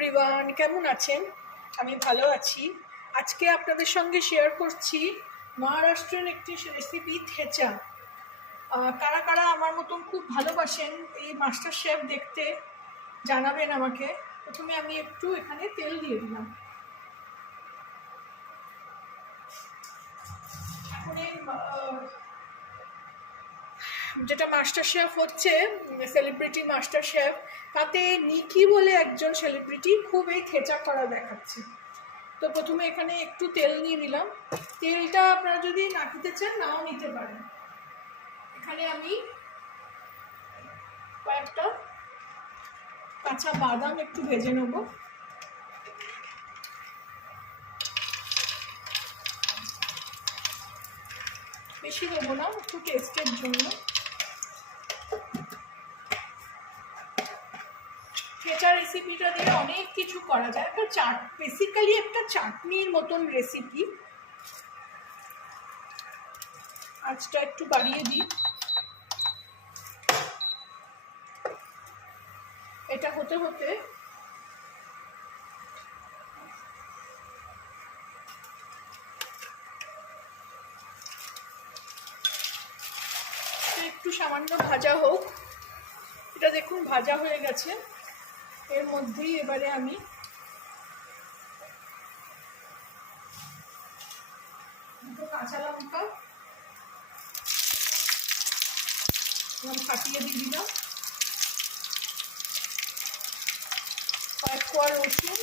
Everyone, কেমন আছেন? আমি ভালো আছি। আজকে আপনাদের সঙ্গে শেয়ার করছি মহারাষ্ট্রের একটি রেসিপি থেচা। কারা কারা আমার মতন খুব ভালোবাসেন এই মাস্টার শেফ দেখতে জানাবেন আমাকে। প্রথমে আমি একটু এখানে তেল দিয়ে দিলাম। এখন যেটা মাস্টার শেফ হচ্ছে সেলিব্রিটি মাস্টার শেফ, তাতে নিকি বলে একজন সেলিব্রিটি খুব এই থেচা করা দেখাচ্ছে। তো প্রথমে এখানে একটু তেল নিয়ে নিলাম। তেলটা আপনারা যদি না খেতে চান নাও নিতে পারেন। এখানে আমি কয়েকটা কাঁচা বাদাম একটু ভেজে নেব। বেশি দেবো না, একটু টেস্টের জন্য। থেচা রেসিপিটা দিয়ে অনেক কিছু করা যায়। একটা বেসিক্যালি একটা চাটনির মতন রেসিপি। আঁচটা একটু বাড়িয়ে দিই। এটা হতে হতে একটু সামান্য ভাজা হোক। এটা দেখুন ভাজা হয়ে গেছে। এর মধ্যেই এবারে আমি দুটো কাঁচা লঙ্কা ফাটিয়ে দিয়ে দিলাম, কয়েক কোয়া রসুন,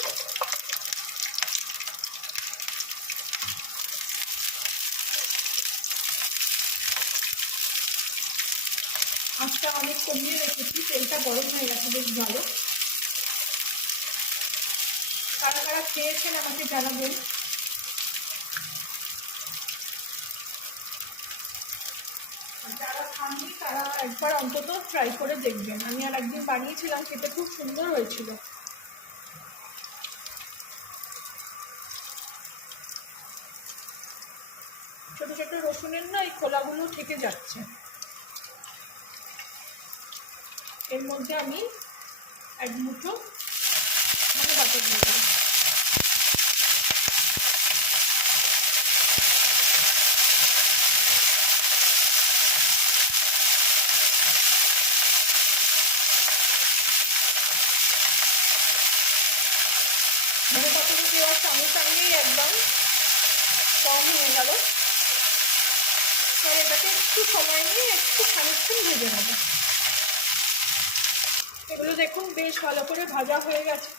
আঁচটা অনেক কমিয়ে রেখেছি। তেলটা গরম হয়ে গেছে বেশ ভালো। কারা কারা খেয়েছেন আমাকে জানাবেন। যারা খাননি তারা একবার অন্তত ট্রাই করে দেখবেন। আমি আর একদিন বানিয়েছিলাম, খেতে খুব সুন্দর হয়েছিল। ছোট ছোট রসুনের না এই খোলাগুলো থেকে যাচ্ছে। এর মধ্যে আমি এক মুঠো ধনে পাতা দিয়ে দেবো। ধনে পাতাটা দেওয়ার সঙ্গে সঙ্গেই একদম কম হয়ে গেল। এটাকে একটু সময় নিয়ে একটু খানিকক্ষণ ভেজে নেব। এগুলো দেখুন বেশ ভালো করে ভাজা হয়ে গেছে।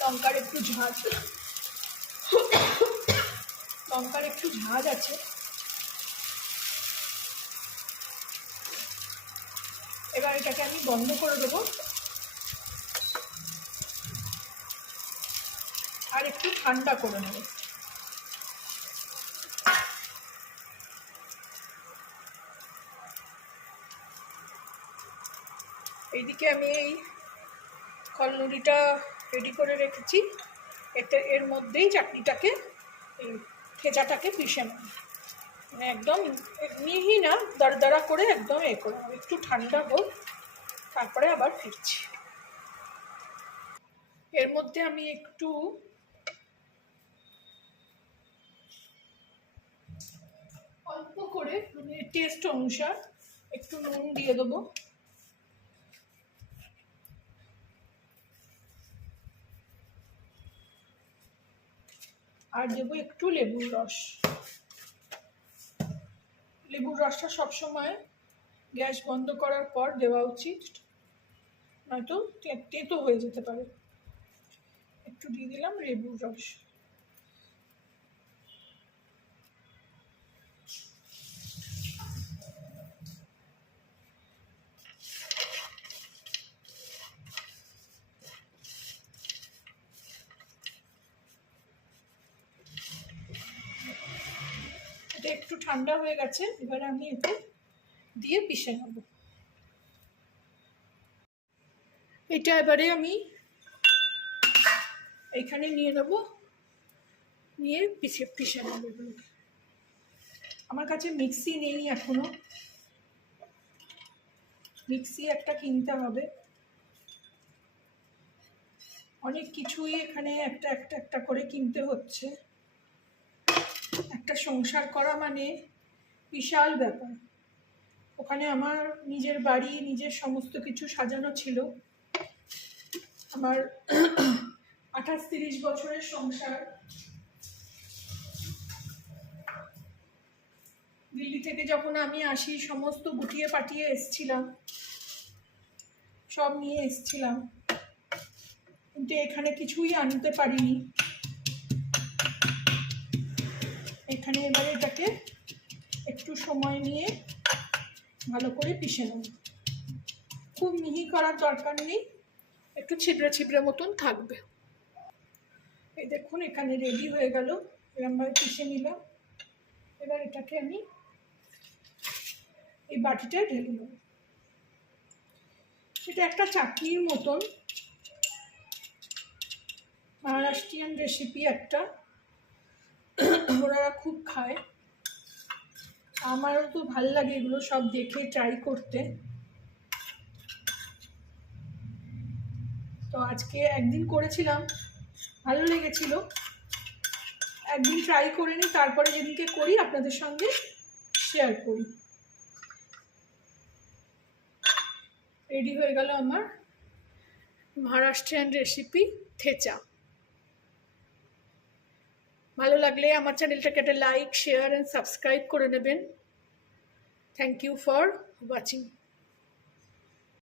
লঙ্কার একটু ঝাঁজ আছে। এবার এটাকে আমি বন্ধ করে দেবো আর একটু ঠান্ডা করে নেব। এইদিকে আমি এই কলনুরিটা রেডি করে রেখেছি। এর মধ্যেই চাটনিটাকে, এই থেচাটাকে পিষে নেব। মানে একদম মিহি না, দরদরা করে একদম করে নেব। একটু ঠান্ডা হোক, তারপরে আবার ফিরছি। এর মধ্যে আমি একটু অল্প করে মানে টেস্ট অনুসার একটু নুন দিয়ে দেবো। আর দেবো একটু লেবুর রস। লেবুর রসটা সবসময় গ্যাস বন্ধ করার পর দেওয়া উচিত, নয়তো তেতো হয়ে যেতে পারে। একটু দিয়ে দিলাম লেবুর রস। এটা একটু ঠান্ডা হয়ে গেছে। এবারে আমি এতে দিয়ে পিষে নেব। এটা এবারে আমি এইখানে নিয়ে নেব, নিয়ে পিষে নেব। আমার কাছে মিক্সি নেই এখনো, মিক্সি একটা কিনতে হবে। অনেক কিছুই এখানে একটা একটা একটা করে কিনতে হচ্ছে। একটা সংসার করা মানে বিশাল ব্যাপার। ওখানে আমার নিজের বাড়ি, নিজের সমস্ত কিছু সাজানো ছিল। আমার 28-30 বছরের সংসার। দিল্লি থেকে যখন আমি আসি সমস্ত গুটিয়ে পাঠিয়ে এসছিলাম, সব নিয়ে এসছিলাম, কিন্তু এখানে কিছুই আনতে পারিনি। এখানে এবারে এটাকে একটু সময় নিয়ে ভালো করে পিষে নেব। খুব মিহি করার দরকার নেই, একটু ছিবড়ে ছিবড়ে মতন থাকবে। এই দেখুন এখানে রেডি হয়ে গেল, এরকমভাবে পিষে নিলাম। এবার এটাকে আমি এই বাটিটায় ঢেলে নেব। এটা একটা চাটনির মতন, মহারাষ্ট্রিয়ান রেসিপি একটা, ওনারা খুব খায়। আমারও তো ভাল লাগে এগুলো সব দেখে ট্রাই করতে। তো আজকে একদিন করেছিলাম, ভালো লেগেছিল। একদিন ট্রাই করে নিই, তারপরে যেদিনকে করি আপনাদের সঙ্গে শেয়ার করি। রেডি হয়ে গেল আমার মহারাষ্ট্রিয়ান রেসিপি থেচা। ভালো লাগলে আমার চ্যানেলটাকে একটা লাইক, শেয়ার অ্যান্ড সাবস্ক্রাইব করে নেবেন। Thank you for watching.